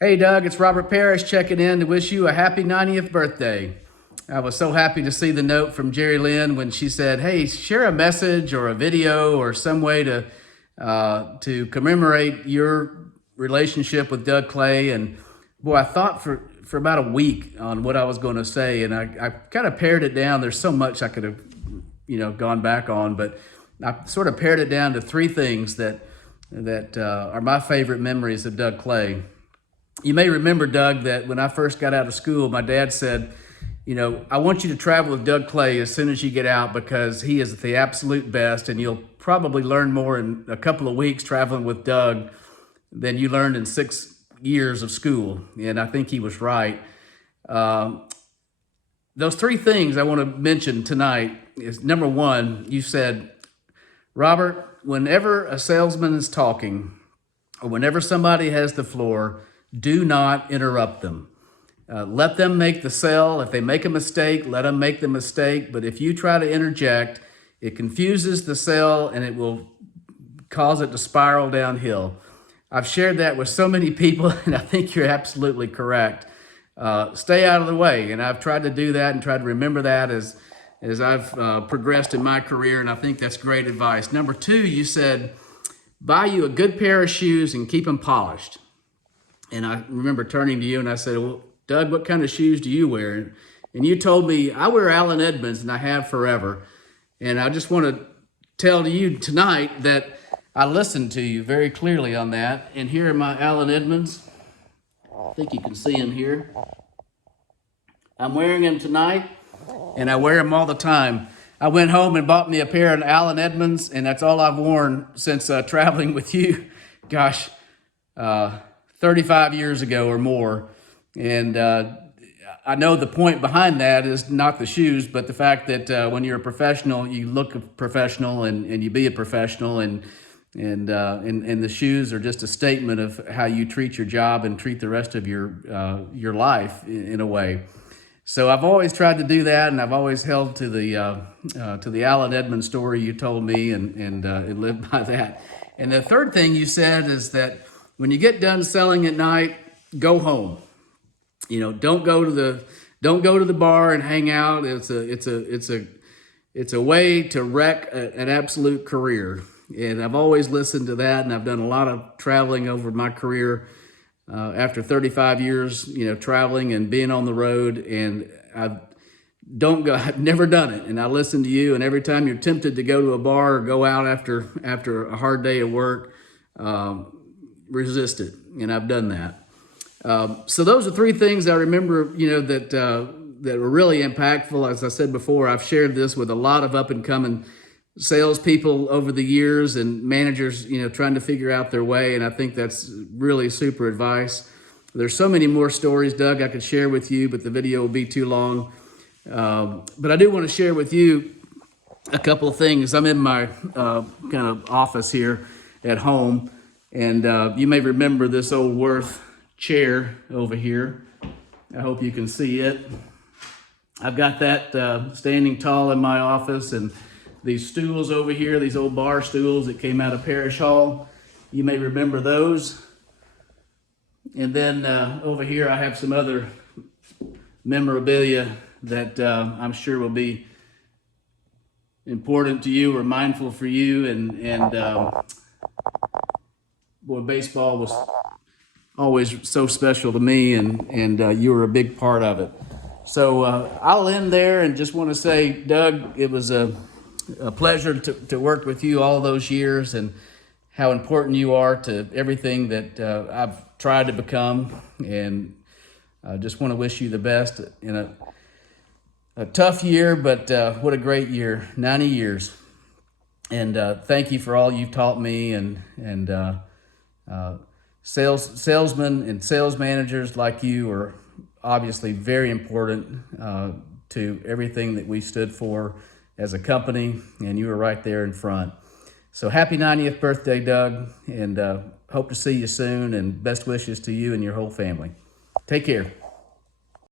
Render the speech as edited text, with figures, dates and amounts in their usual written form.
Hey Doug, it's Robert Parish checking in to wish you a happy 90th birthday. I was so happy to see the note from Jerry Lynn when she said, "Hey, share a message or a video or some way to commemorate your relationship with Doug Clay." And boy, I thought for about a week on what I was going to say, and I kind of pared it down. There's so much I could have gone back on, but I sort of pared it down to three things that are my favorite memories of Doug Clay. You may remember, Doug, that when I first got out of school, my dad said, "I want you to travel with Doug Clay as soon as you get out because he is the absolute best, and you'll probably learn more in a couple of weeks traveling with Doug than you learned in 6 years of school." And I think he was right. Those three things I want to mention tonight is, number one, you said, "Robert, whenever a salesman is talking or whenever somebody has the floor, do not interrupt them. Let them make the sell. If they make a mistake, let them make the mistake. But if you try to interject, it confuses the sell and it will cause it to spiral downhill." I've shared that with so many people, and I think you're absolutely correct. Stay out of the way. And I've tried to do that and tried to remember that as I've progressed in my career, and I think that's great advice. Number two, you said, buy you a good pair of shoes and keep them polished. And I remember turning to you and I said, "Well, Doug, what kind of shoes do you wear?" And you told me, "I wear Allen Edmonds and I have forever." And I just want to tell you tonight that I listened to you very clearly on that. And here are my Allen Edmonds. I think you can see them here. I'm wearing them tonight and I wear them all the time. I went home and bought me a pair of Allen Edmonds, and that's all I've worn since traveling with you. Gosh, 35 years ago or more. And I know the point behind that is not the shoes, but the fact that when you're a professional, you look professional and you be a professional, and the shoes are just a statement of how you treat your job and treat the rest of your life in a way. So I've always tried to do that, and I've always held to the Allen Edmonds story you told me, and lived by that. And the third thing you said is that when you get done selling at night, go home. Don't go to the bar and hang out. It's a way to wreck an absolute career. And I've always listened to that, and I've done a lot of traveling over my career. After 35 years, traveling and being on the road, and I've never done it. And I listen to you, and every time you're tempted to go to a bar or go out after a hard day of work, resist it, and I've done that. So those are three things I remember, that were really impactful. As I said before, I've shared this with a lot of up and coming salespeople over the years and managers, trying to figure out their way, and I think that's really super advice. There's so many more stories, Doug, I could share with you, but the video will be too long. But I do want to share with you a couple of things. I'm in my kind of office here at home. And you may remember this old Worth chair over here. I hope you can see it. I've got that standing tall in my office, and these stools over here, these old bar stools that came out of Parish Hall. You may remember those. And then over here I have some other memorabilia that I'm sure will be important to you or mindful for you. And boy, baseball was always so special to me, and you were a big part of it. So I'll end there and just want to say, Doug, it was a pleasure to work with you all those years, and how important you are to everything that I've tried to become. And I just want to wish you the best in a tough year, but what a great year, 90 years. And thank you for all you've taught me, and salesmen and sales managers like you are obviously very important to everything that we stood for as a company, and you were right there in front. So happy 90th birthday, Doug, and hope to see you soon, and best wishes to you and your whole family. Take care.